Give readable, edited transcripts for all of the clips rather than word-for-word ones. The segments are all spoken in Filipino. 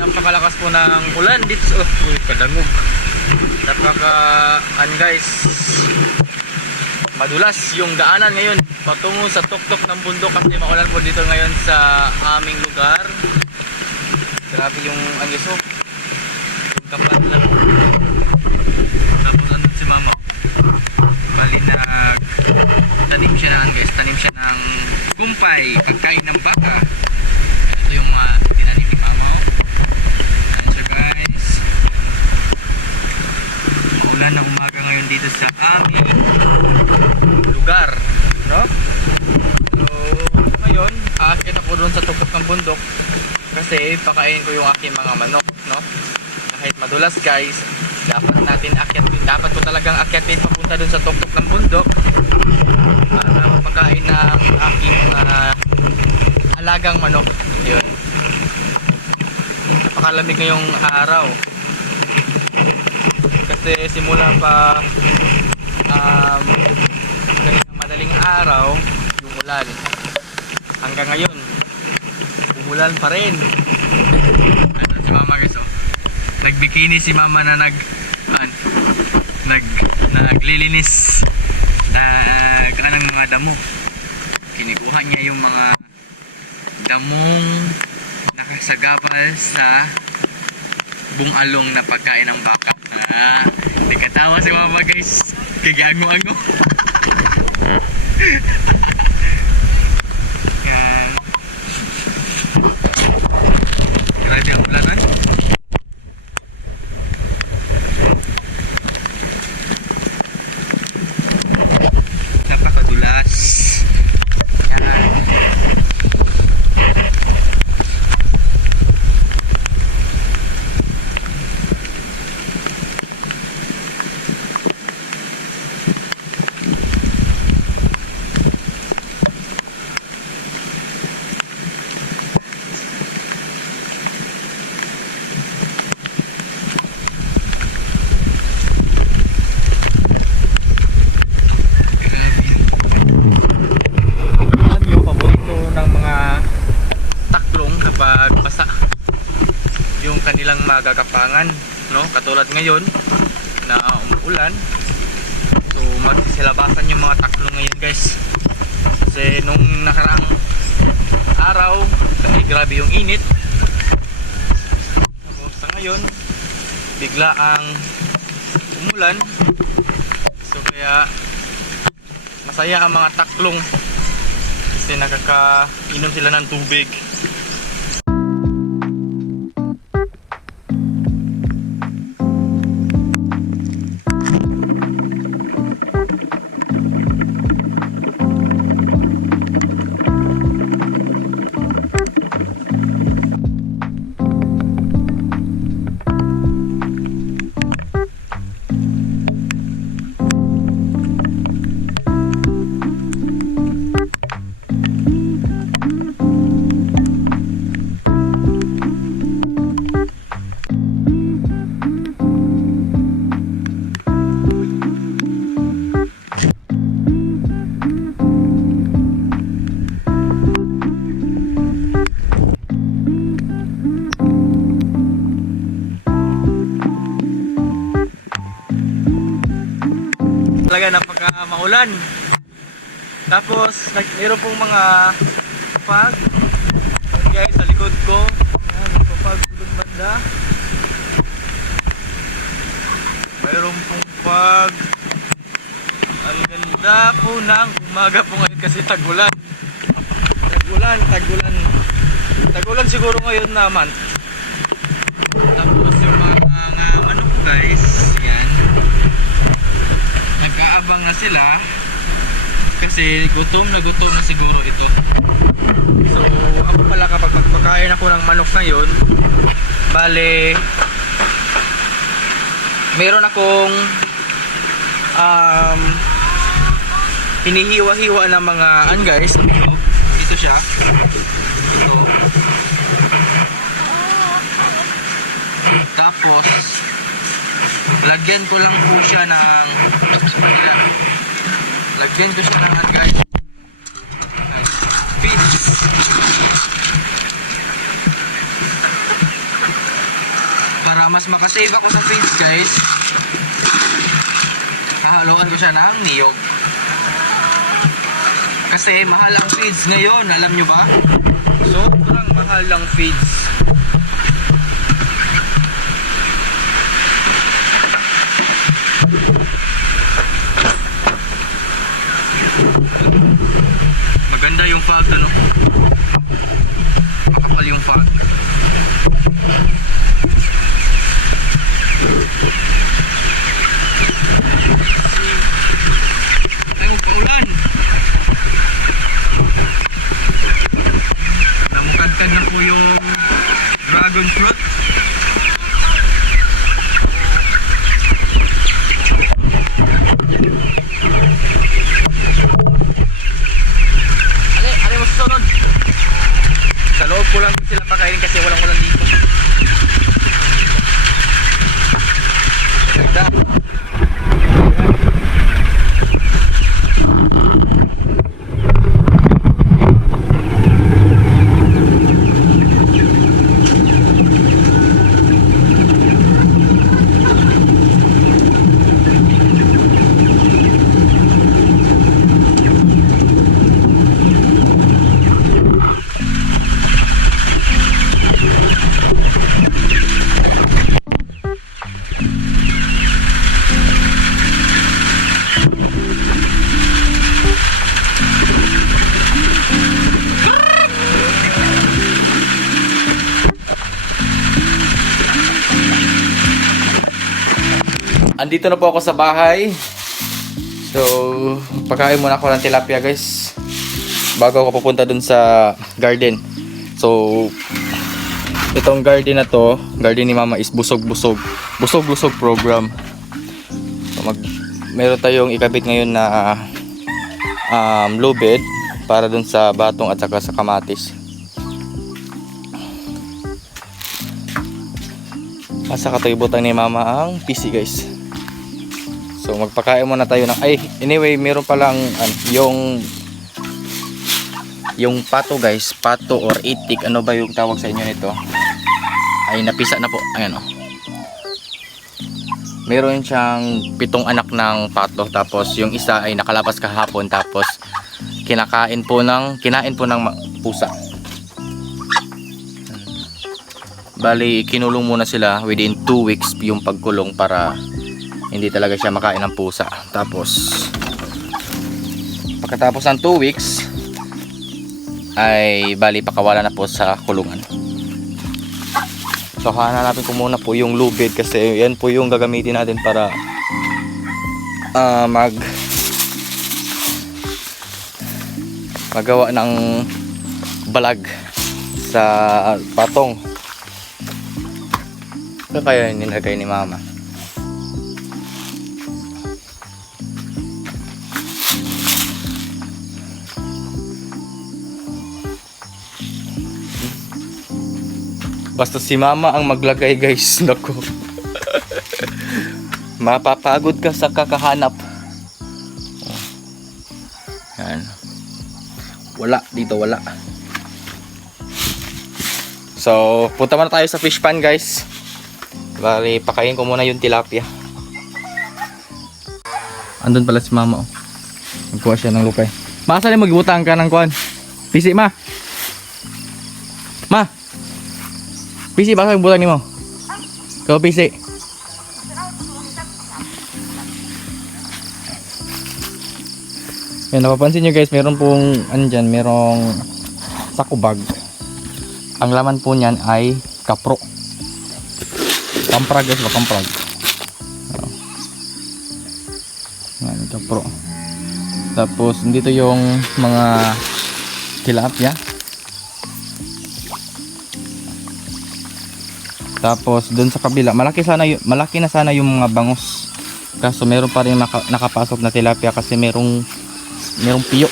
napakalakas po ng ulan dito sa Kadangog. Guys, madulas yung daanan ngayon patungo sa tuktok ng bundok kasi maulan po dito ngayon sa aming lugar. Grabe yung angiso. Yung kapat lang. Tapos andun si mama. Bali tanim siya na guys. Tanim siya ng kumpay, pagkain ng baka. Ito yung tinanim ni mama. Ayan siya guys. Maulan ng umaga ngayon dito sa aming lugar, no? So, ngayon, aakyat ako doon sa tuktok ng bundok kasi pakain ko yung aking mga manok, no? Kahit madulas guys, dapat ko talagang akyatin papunta doon sa tuktok ng bundok para magpakain ng aking mga alagang manok. Yun. Napakalamig ngayong araw kasi simula pa kaninang madaling araw yung ulan hanggang ngayon umulan pa rin. Ito si mama guys, oh. Nagbikini si mama na naglilinis ng mga damo. Kinikuha niya yung mga damong nakasagabal sa bungalong na pagkain ng baka. Nagkatawa si mama guys, kagango-ango. Yan. Grabe ang ulanan. Napakadulas. Yan. Kapag basa yung kanilang magagapangan, no? Katulad ngayon na umuulan, so magsisilabasan yung mga taklong ngayon guys kasi nung nakaraang araw ay grabe yung init. Tapos sa ngayon bigla ang umulan, so kaya masaya ang mga taklong kasi nakakainom sila ng tubig. Talaga napaka maulan. Tapos mayroon pong mga fog guys sa likod ko. Ayan, nagpa-fog po doon banda. Mayroon pong fog. Ang ganda po ng umaga po ngayon kasi tag-ulan. Tag-ulan siguro ngayon naman. Tapos yung mga ano po guys, yan. Nag-aabang na sila kasi gutom na siguro ito. So ako pala kapag magpakain ako ng manok ngayon, bale meron akong hinihiwa-hiwa na mga guys. Ito siya. Ito. Tapos lagyan ko lang po siya ng guys feeds. para mas makasave ako sa feeds guys, kahaluan ko siya ng niyog. Kasi mahal ang feeds ngayon, alam nyo ba? Sobrang mahal ang feeds. Maganda yung fog, ano? Makapal yung fog. Ay, paulan. Namukadkad na po yung dragon fruit. Ano yung susunod? Sa loob ko lang sila pakainin kasi walang ulan dito. Ganda. Andito na po ako sa bahay. So, pagkain muna ako ng tilapia guys bago ako pupunta dun sa garden. So, itong garden na to, garden ni Mama is busog-busog. Busog-busog program. So, meron tayong ikabit ngayon na low bed para dun sa batong at saka sa kamatis. Saka tayo butang ni Mama ang PC guys. So magpakain muna tayo ng anyway, meron pa lang yung pato guys, pato or itik, ano ba yung tawag sa inyo nito? Ay napisa na po. Ayan oh. Meron siyang 7 anak ng pato, tapos yung isa ay nakalabas kahapon, tapos kinain po ng pusa. Bali kinulong muna sila within 2 weeks yung pagkulong para hindi talaga siya makain ng pusa. Tapos pagkatapos ng 2 weeks ay bali pakawala na po sa kulungan. So hanapin ko muna po yung lubid kasi yan po yung gagamitin natin para magawa ng balag sa patong. Ito kaya nilagay ni Mama. Basta si Mama ang maglagay guys. Nako. Mapapagod ka sa kakahanap. Yan. Wala dito, wala. So punta muna tayo sa fish pan guys. Bali pakain ko muna yung tilapia. Andun pala si Mama oh. Nagkuha siya ng lukay. Maasan yung magbutang ka ng kuhan? Pisi ma. Ma. Pisi baka yung butang ni mo. Kau pisi. Yan, napapansin nyo guys, meron pong andyan, merong sakubag. Ang laman po niyan ay kapro. Kamprag guys, kamprag. Yan, kapro. Tapos dito yung mga tilapia. Tapos doon sa kabila, malaki na sana yung mga bangus. Kaso meron pa rin nakapasok na tilapia kasi merong piyo.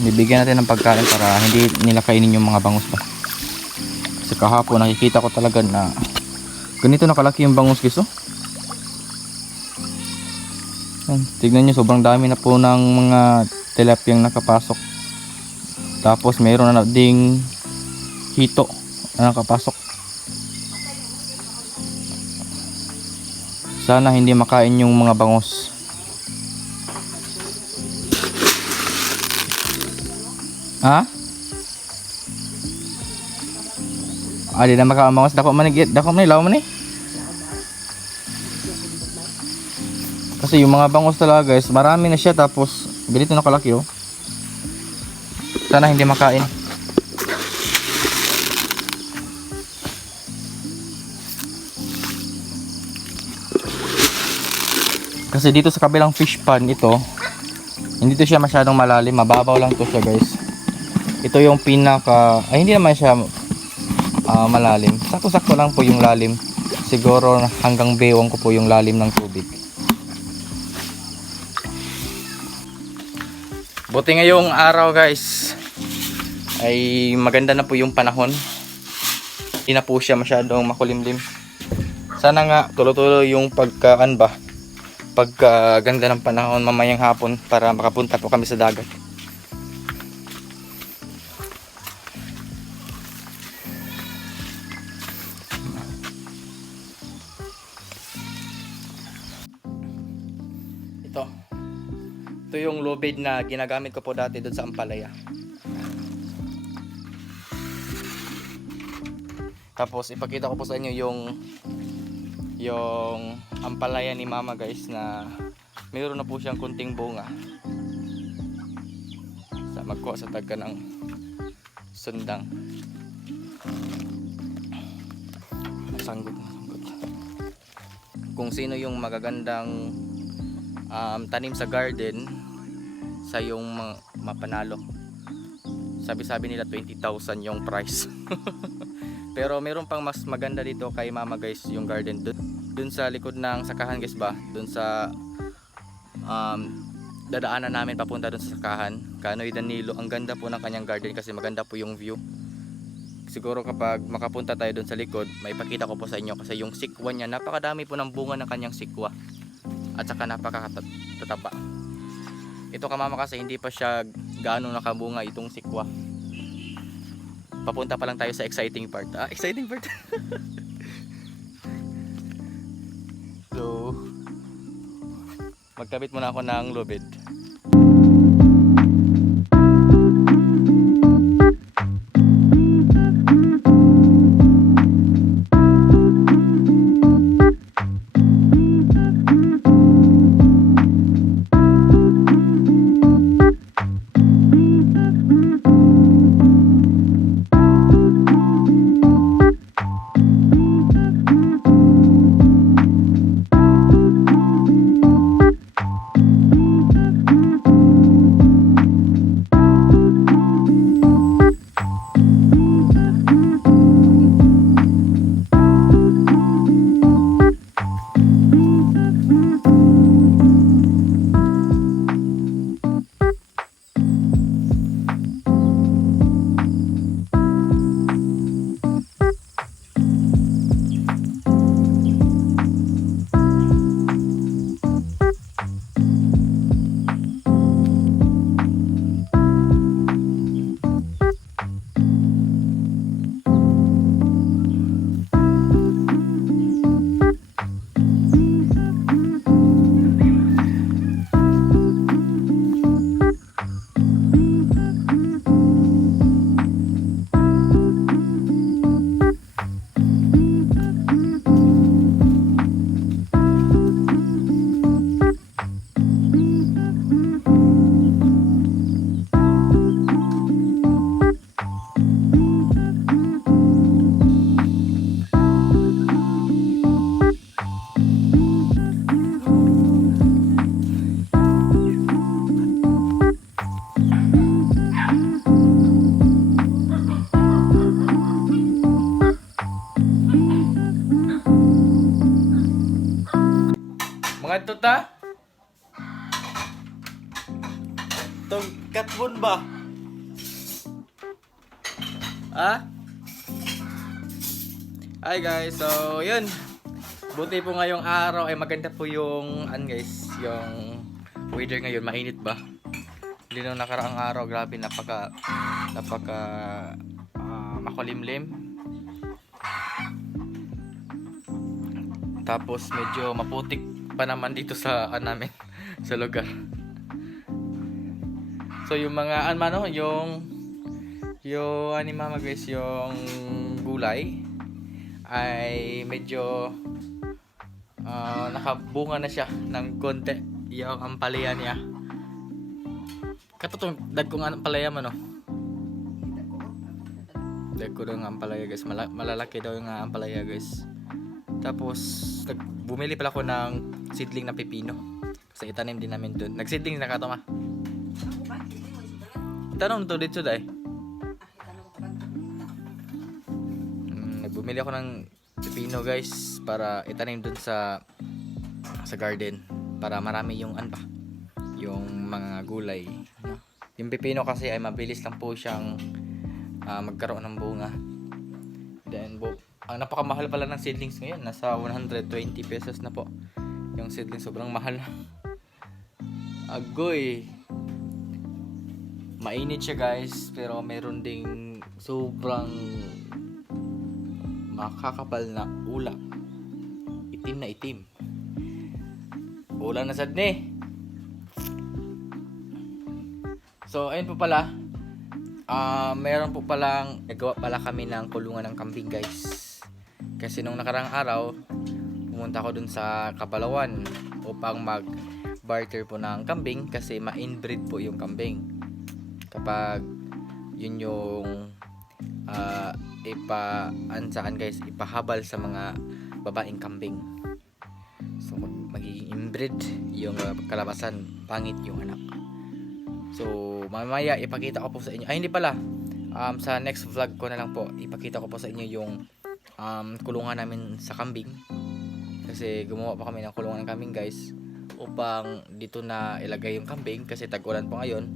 Bibigyan natin ng pagkain para hindi nila kainin yung mga bangus pa. Kasi kahapon nakikita ko talaga na ganito nakalaki yung bangus guys oh. Tignan nyo, sobrang dami na po ng mga tilapiyang nakapasok. Tapos mayroon na ding hito. nakapasok. Sana hindi makain yung mga bangos. Ha? Di na makain bangos. Dako manigit. Dako manilaw man eh. Kasi yung mga bangos talaga guys, marami na siya tapos ganito na kalaki oh. Sana hindi makain. Kasi dito sa kabilang fish pond ito, hindi to siya masyadong malalim, mababaw lang to siya guys. Ito yung pinaka, ay hindi naman siya malalim. Sakto-sakto lang po yung lalim. Siguro hanggang bewang ko po yung lalim ng tubig. Buti ngayong araw guys ay maganda na po yung panahon. Hindi na po siya masyadong makulimlim. Sana nga tuloy-tuloy yung pagkaganda ng panahon mamayang hapon para makapunta po kami sa dagat. Ito yung low bed na ginagamit ko po dati doon sa Ampalaya. Tapos ipakita ko po sa inyo yung Ampalaya ni Mama guys na mayroon na po siyang kunting bunga. Sa magkuha sa tagka ng sundang. Sanggot. Kung sino yung magagandang tanim sa garden sa yung mapanalo. Sabi-sabi nila 20,000 yung price. Pero meron pang mas maganda dito kay Mama guys, yung garden dun sa likod ng sakahan guys ba, dun sa dadaanan namin papunta dun sa sakahan, Kanoy Danilo. Ang ganda po ng kanyang garden kasi maganda po yung view. Siguro kapag makapunta tayo dun sa likod, maipakita ko po sa inyo kasi yung sikwa niya, napakadami po ng bunga ng kanyang sikwa at saka napakatataba. Ito kamama kasi hindi pa siya gaano nakabunga itong sikwa. Papunta pa lang tayo sa exciting part. Exciting part. So, magkabit muna ako ng lubid. Mga tuta? Itong katbon ba? Hi guys, so yun. Buti po ngayong araw ay maganda po yung guys, yung weather ngayon, mainit ba? Hindi nung nakaraang araw, grabe napaka makulimlim. Tapos medyo maputik pa naman dito sa namin sa lugar. So yung mga yung ani mama guys, yung gulay ay medyo nakabunga na siya ng konti yung ampalaya niya. Katotong dag ko nga ampalaya man, no? Dag ko daw nga ampalaya guys, malalaki daw yung ampalaya guys. Tapos bumili pala ako ng seedling na pipino kasi itanim din namin doon. Nagseedling na kato ma. Tanong to dito dai. Nagbumili ako ng pipino guys para itanim doon sa garden para marami yung yung mga gulay, no? Yung pipino kasi ay mabilis lang po siyang magkaroon ng bunga. Then ang napakamahal pala ng seedlings ngayon, nasa 120 pesos na po yung seedlings, sobrang mahal na. Agoy, mainit siya guys, pero meron ding sobrang makakapal na ulap, itim na itim. Ulan na sad ni. So ayun po pala, meron po palang nagawa pala kami ng kulungan ng kambing guys. Kasi nung nakarang araw, pumunta ako dun sa Kapalawan upang mag-barter po ng kambing kasi ma-inbreed po yung kambing. Kapag yun yung ipahabal sa mga babaeng kambing. So magiging inbreed yung kalabasan, pangit yung anak. So mamaya ipakita ko po sa inyo. Ay hindi pala, sa next vlog ko na lang po ipakita ko po sa inyo yung kulungan namin sa kambing. Kasi gumawa pa kami ng kulungan ng kambing guys, upang dito na ilagay yung kambing kasi tag-ulan po ngayon.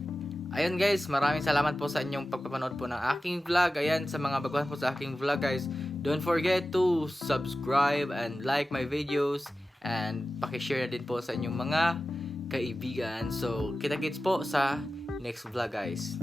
Ayun guys, maraming salamat po sa inyong pagpapanood po ng aking vlog. Ayan, sa mga baguhan po sa aking vlog guys, don't forget to subscribe and like my videos, and pakishare na din po sa inyong mga kaibigan. So kita-kits po sa next vlog guys.